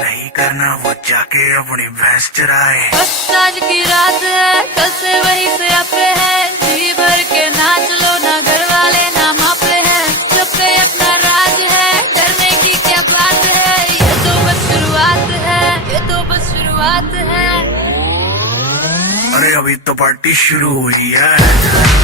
नहीं करना वो जाके अपनी भैंस चराए। बस आज की रात है, कल से वही से अपे है, जी भर के नाच लो, ना घर वाले ना मापे हैं, सब पे अपना राज है, डरने की क्या बात है, ये तो बस शुरुआत है, ये तो बस शुरुआत है। अरे अभी तो पार्टी शुरू हुई है।